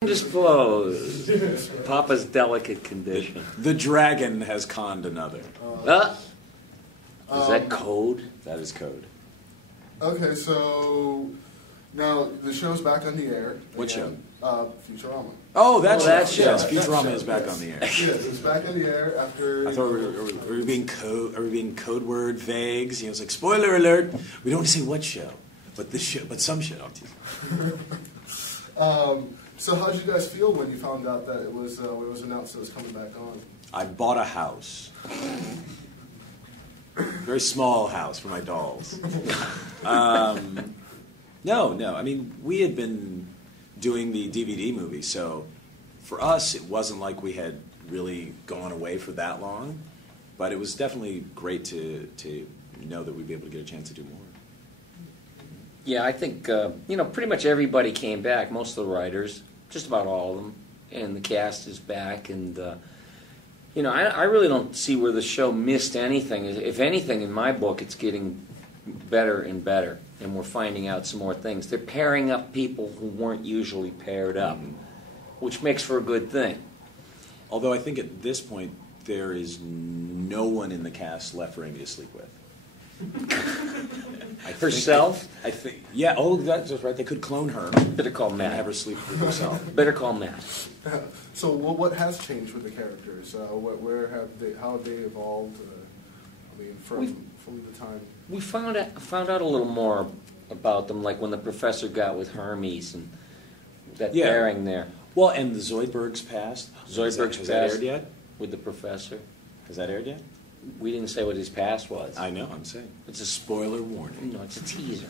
Indisposed. Papa's delicate condition. The dragon has conned another. Is that code? That is code. Okay, so now the show's back on the air. What show? Futurama. Oh, that show. show. Yes, Futurama is back on the air. Yes, it's back on the air after. I thought we were being code word vagues. It's like spoiler alert. We don't want to say what show, but this show, but some show. So how did you guys feel when you found out that it was announced it was coming back on? I bought a house. Very small house for my dolls. No. I mean, we had been doing the DVD movie, so for us, it wasn't like we had really gone away for that long. But it was definitely great to know that we'd be able to get a chance to do more. Yeah, I think, pretty much everybody came back, most of the writers, just about all of them, and the cast is back, and, I really don't see where the show missed anything. If anything, in my book, it's getting better and better, and we're finding out some more things. They're pairing up people who weren't usually paired up, which makes for a good thing. Although I think at this point, there is no one in the cast left for Amy to sleep with. Herself? I think, yeah. Oh, that's right. They could clone her. Better call And Matt. have her sleep with herself. Better call Matt. So what has changed with the characters? How have they evolved? From the time. We found out a little more about them, like when the professor got with Hermes and that pairing there. Well, and the Zoidbergs passed. Zoidbergs has that passed aired yet? with the professor. Has that aired yet? We didn't say what his past was. I know. I'm saying It's a spoiler warning. No, it's a teaser.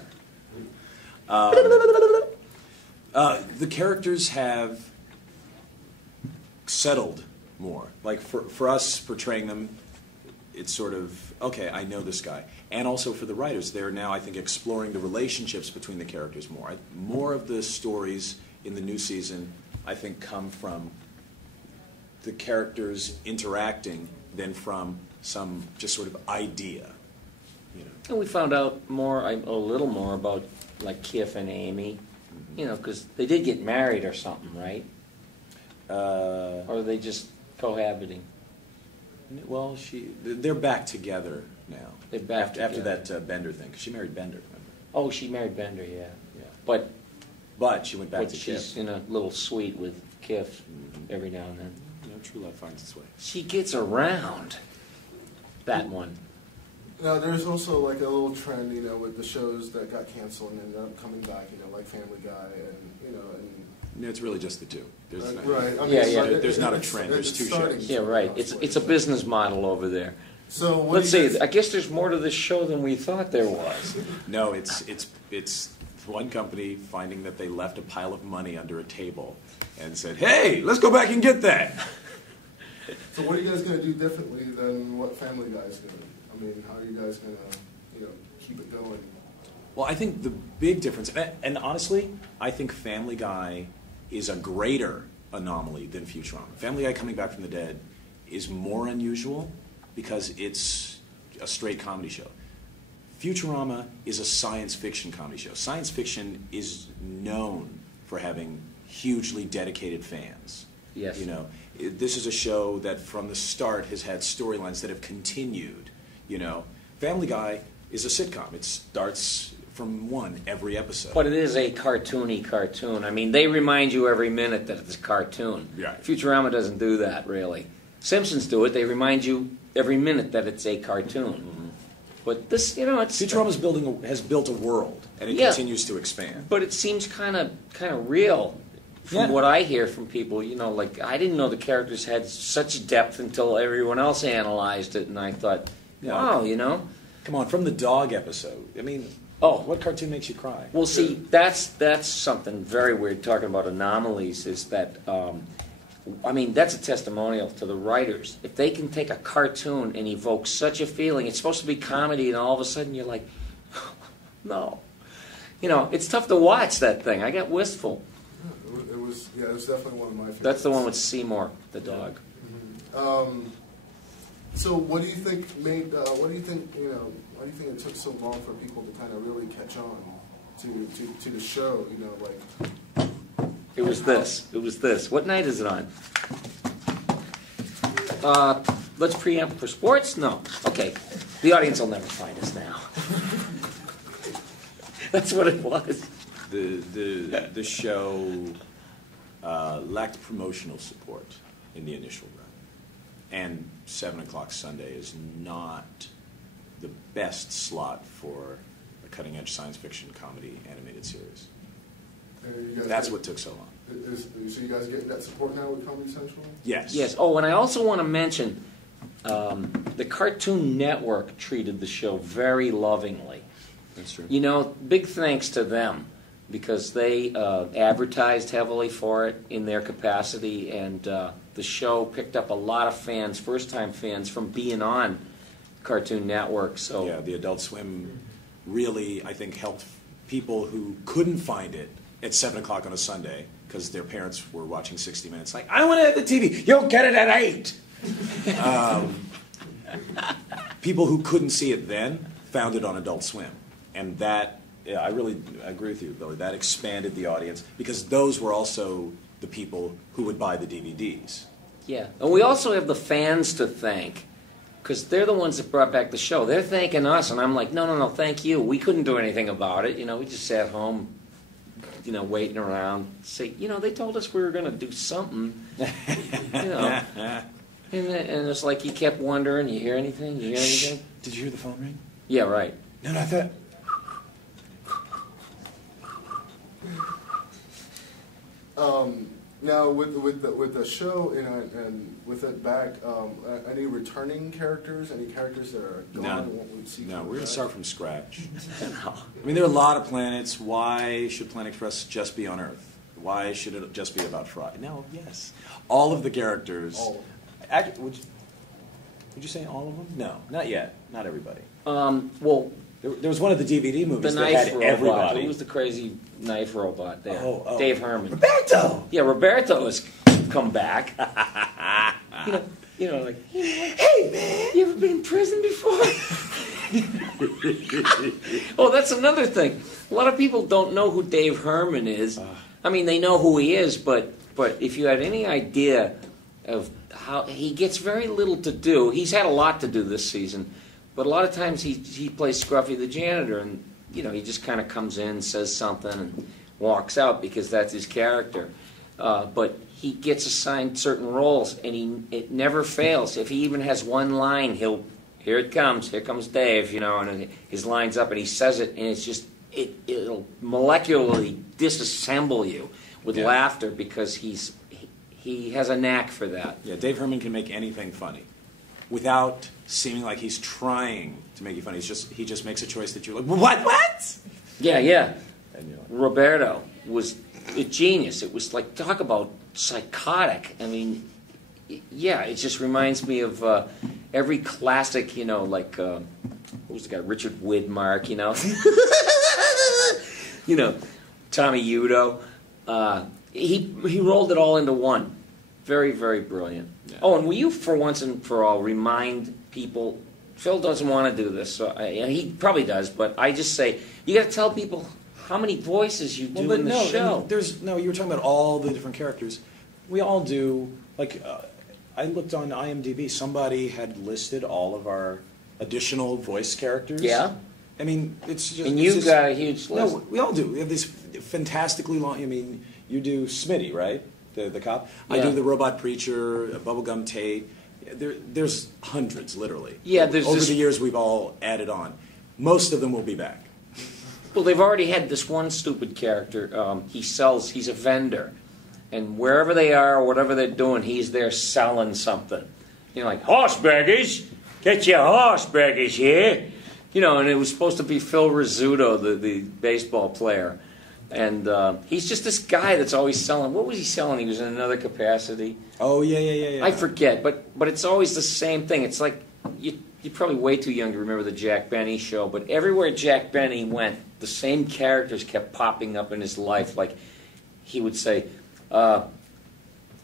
The characters have settled more. Like for us portraying them, it's sort of, okay, I know this guy. And also for the writers, they're now, I think, exploring the relationships between the characters more. More of the stories in the new season, I think, come from the characters interacting than from some just sort of idea. And we found out a little more about like Kif and Amy, because they did get married or something, right? Or are they just cohabiting? Well, they're back together now. They're back after that Bender thing, because she married Bender. Remember? Oh, she married Bender, yeah. But she went back to she's Kif. in a little suite with Kif every now and then. True love finds its way. She gets around. That one. Now, there's also like a little trend, with the shows that got canceled and ended up coming back, like Family Guy and. No, it's really just the two. Right. There's not a trend. There's two shows. Yeah, right. It's a business model over there. So let's see. I guess there's more to this show than we thought there was. No, it's one company finding that they left a pile of money under a table and said, "Hey, let's go back and get that." So what are you guys going to do differently than what Family Guy is doing? I mean, how are you guys going to, keep it going? Well, I think the big difference, and honestly, I think Family Guy is a greater anomaly than Futurama. Family Guy coming back from the dead is more unusual because it's a straight comedy show. Futurama is a science fiction comedy show. Science fiction is known for having hugely dedicated fans. Yes. This is a show that from the start has had storylines that have continued. Family Guy is a sitcom. It starts from one every episode. But it is a cartoony cartoon. I mean, they remind you every minute that it's a cartoon. Right. Futurama doesn't do that, really. Simpsons do it. They remind you every minute that it's a cartoon. Mm-hmm. But this, it's... Futurama has built a world, and it continues to expand. But it seems kind of real. From what I hear from people, like I didn't know the characters had such depth until everyone else analyzed it, and I thought, wow, Come on, from the dog episode. I mean, what cartoon makes you cry? Well, see, that's something very weird. Talking about anomalies is that, that's a testimonial to the writers. If they can take a cartoon and evoke such a feeling, it's supposed to be comedy, and all of a sudden you're like, no, it's tough to watch that thing. I got wistful. It was definitely one of my favorites. That's the one with Seymour, the dog. Mm-hmm. So what do you think why do you think it took so long for people to kind of really catch on to the show? It was this. It was this. What night is it on? Let's preempt for sports? No. Okay. The audience will never find us now. That's what it was. The show lacked promotional support in the initial run. And 7 o'clock Sunday is not the best slot for a cutting-edge science fiction comedy animated series. That's what took so long. So you guys getting that support now with Comedy Central? Yes. Yes. Oh, and I also want to mention the Cartoon Network treated the show very lovingly. That's true. You know, big thanks to them because they advertised heavily for it in their capacity, and the show picked up a lot of fans, first-time fans, from being on Cartoon Network. So Yeah, the Adult Swim really, I think, helped people who couldn't find it at 7 o'clock on a Sunday because their parents were watching 60 Minutes. Like, I want to have the TV. You'll get it at 8. People who couldn't see it then found it on Adult Swim. And that, yeah, I really agree with you, Billy. That expanded the audience because those were also the people who would buy the DVDs. yeah, and we also have the fans to thank because they're the ones that brought back the show. They're thanking us, and I'm like, no, thank you. We couldn't do anything about it. You know, we just sat home, you know, waiting around. Say, you know, they told us we were going to do something. You know, and it's like you kept wondering. You hear anything? You hear anything? Did you hear the phone ring? Yeah, right. No, I thought. Now with the show and with it back, any returning characters, any characters that are gone? No. Won't we see No, come we're going to back? start from scratch. I mean, there are a lot of planets. Why should Planet Express just be on Earth? Why should it just be about Fry? No, yes. All of the characters. All of them. Actually, would you say all of them? No, not yet. Not everybody. Well, There was one of the DVD the movies that knife had robot. everybody. Who was the crazy knife robot there? Oh. Dave Herman. Roberto! Yeah, Roberto has come back. You know, like, Hey, man! you ever been in prison before? Oh, that's another thing. A lot of people don't know who Dave Herman is. I mean, they know who he is, but if you had any idea of how he gets very little to do, he's had a lot to do this season. But a lot of times he plays Scruffy the janitor, and you know he just kind of comes in, says something, and walks out because that's his character. But he gets assigned certain roles, and it never fails. If he even has one line, here it comes, here comes Dave, you know, and his line's up, and he says it, and it's just it'll molecularly disassemble you with laughter because he has a knack for that. Yeah, Dave Herman can make anything funny without seeming like he's trying to make you funny. He just makes a choice that you're like, what? Yeah. And you're like, Roberto was a genius. It was like, talk about psychotic. I mean, yeah, it just reminds me of every classic, you know, like, what was the guy, Richard Widmark, you know? You know, Tommy Udo. He rolled it all into one. Very, very brilliant. Yeah. Oh, and will you, for once and for all, remind people, Phil doesn't want to do this, so and he probably does, but I just say, you got to tell people how many voices you do in the show. You were talking about all the different characters. We all do, like, I looked on IMDb, somebody had listed all of our additional voice characters. Yeah? I mean, it's just... And you've got a huge list. No, we all do. We have this fantastically long, I mean, you do Smitty, right? The cop. I Yeah. do the robot preacher, Bubblegum Tate. There's hundreds, literally. Yeah, there's Over this- the years, we've all added on. Most of them will be back. Well, they've already had this one stupid character. He's a vendor. And wherever they are, or whatever they're doing, he's there selling something. You know, like, horse baggage! Get your horse baggage here! You know, and it was supposed to be Phil Rizzuto, the baseball player. And he's just this guy that's always selling. What was he selling? He was in another capacity. Oh, yeah. I forget, but it's always the same thing. It's like, you're probably way too young to remember the Jack Benny show, but everywhere Jack Benny went, the same characters kept popping up in his life. Like, he would say, I'll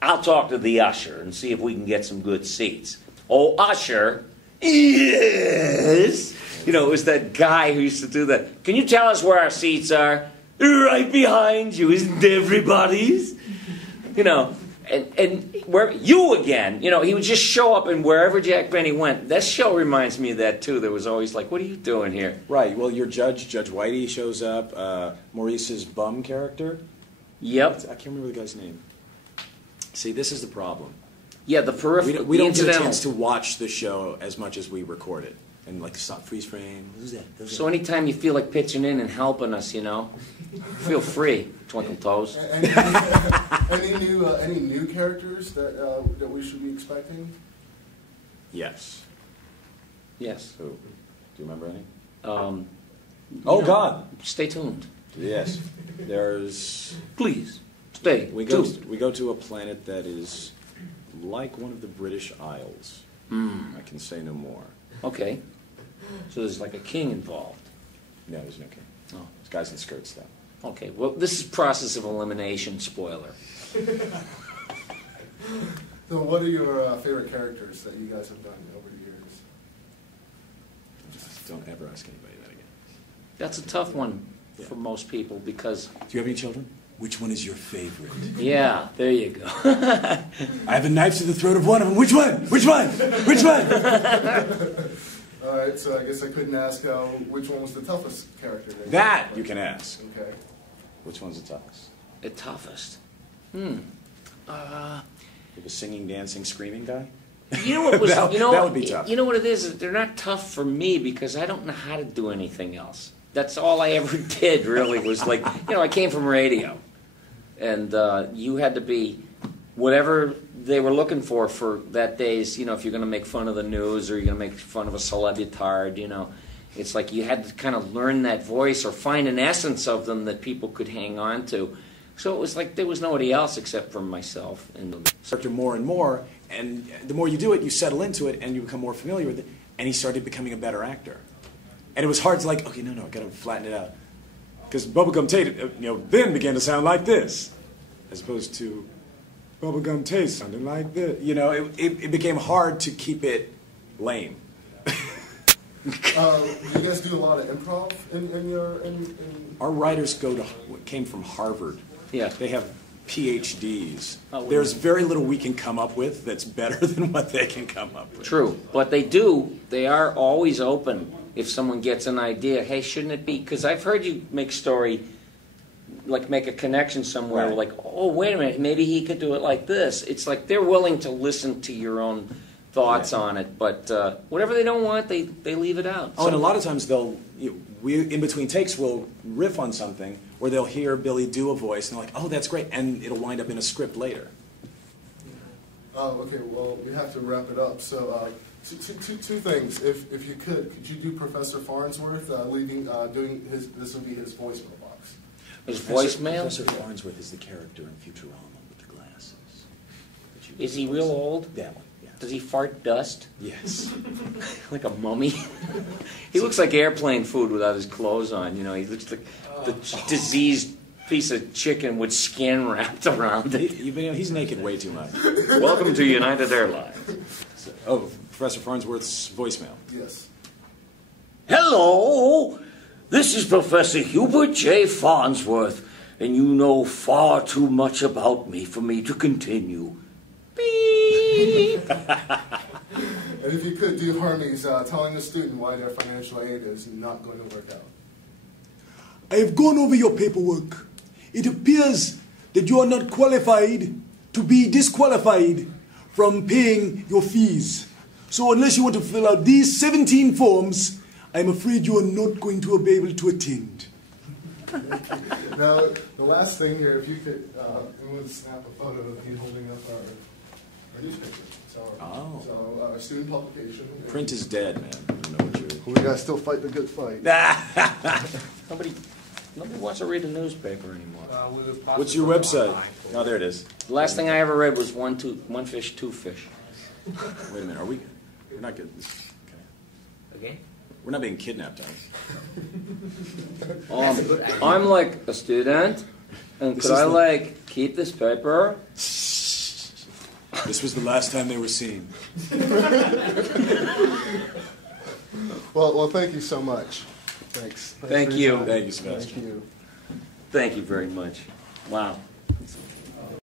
talk to the usher and see if we can get some good seats. Oh, usher, yes! You know, it was that guy who used to do that. Can you tell us where our seats are? Right behind you, isn't everybody's? You know, and where you again, you know, he would just show up, and wherever Jack Benny went, that show reminds me of that too. There was always like, what are you doing here? Right. Well, your Judge Whitey shows up. Maurice's bum character. Yep. I can't remember the guy's name. See, this is the problem. Yeah, the peripheral. We don't get a chance to watch the show as much as we record it. And like stop, freeze frame. Who's that? So anytime you feel like pitching in and helping us, you know, feel free, Twinkle Toes. Any new characters that we should be expecting? Yes. Yes. Who? Do you remember any? Oh Oh God. Stay tuned. Yes. There's. Please stay. We go to a planet that is like one of the British Isles. I can say no more. Okay. So there's like a king involved. No, there's no king. Oh. There's guys in skirts though. Okay. Well, this is process of elimination. Spoiler. So, what are your favorite characters that you guys have done over the years? Just don't ever ask anybody that again. That's a tough one for most people because. Do you have any children? Which one is your favorite? Yeah, there you go. I have a knife to the throat of one of them. Which one? Which one? Which one? All right, so I guess I couldn't ask which one was the toughest character. That you can ask. Okay. Which one's the toughest? The toughest. You have a singing, dancing, screaming guy? You know what was? That would be tough. You know what it is? They're not tough for me because I don't know how to do anything else. That's all I ever did. Really was like, you know, I came from radio, and you had to be whatever they were looking for that day's. You know, if you're going to make fun of the news or you're going to make fun of a celebritard, you know, it's like you had to kind of learn that voice or find an essence of them that people could hang on to. So it was like there was nobody else except for myself. And Character more and more, and the more you do it, you settle into it, and you become more familiar with it. And he started becoming a better actor. And it was hard to like, okay, no, I got to flatten it out, because Bubblegum Tate, then began to sound like this, as opposed to Bubblegum Tate sounding like this. You know, it became hard to keep it lame. You guys do a lot of improv in your. Our writers came from Harvard. Yeah. They have PhDs. Oh, There's very little we can come up with that's better than what they can come up with. True, but they are always open if someone gets an idea. Hey, shouldn't it be? Because I've heard you make a connection somewhere, Right. like, oh, wait a minute, maybe he could do it like this. It's like they're willing to listen to your own thoughts on it, but whatever they don't want, they leave it out. Oh, and a lot of times we in between takes will riff on something, or they'll hear Billy do a voice, and they're like, oh, that's great, and it'll wind up in a script later. Okay, well, we have to wrap it up. So, two things. If you could you do Professor Farnsworth doing his? This would be his voicemail box. His voicemail? Professor Farnsworth is the character in Futurama with the glasses. Is he real old? That one. Yeah. Does he fart dust? Yes. Like a mummy? He looks like airplane food without his clothes on. You know, he looks like the diseased piece of chicken with skin wrapped around it. He's naked way too much. Welcome to United Airlines. Oh, Professor Farnsworth's voicemail. Yes. Hello, this is Professor Hubert J. Farnsworth, and you know far too much about me for me to continue. Beep. And if you could do Hermes telling the student why their financial aid is not going to work out. I have gone over your paperwork. It appears that you are not qualified to be disqualified from paying your fees. So unless you want to fill out these 17 forms, I'm afraid you are not going to be able to attend. Now, the last thing here, if you could, we would snap a photo of you holding up our newspaper. So our student publication. Print is dead, man. I don't know what you're... We gotta still fight the good fight. Nobody wants to read the newspaper anymore. What's your website? Oh, there it is. The last thing I ever read was One Fish, Two Fish. Wait a minute. We're not good. Okay. Okay? We're not being kidnapped, are we? I'm like a student, and could I keep this paper? This was the last time they were seen. Well, thank you so much. Thanks. Thank you. Thank you, Sebastian. Thank you. Thank you very much. Wow.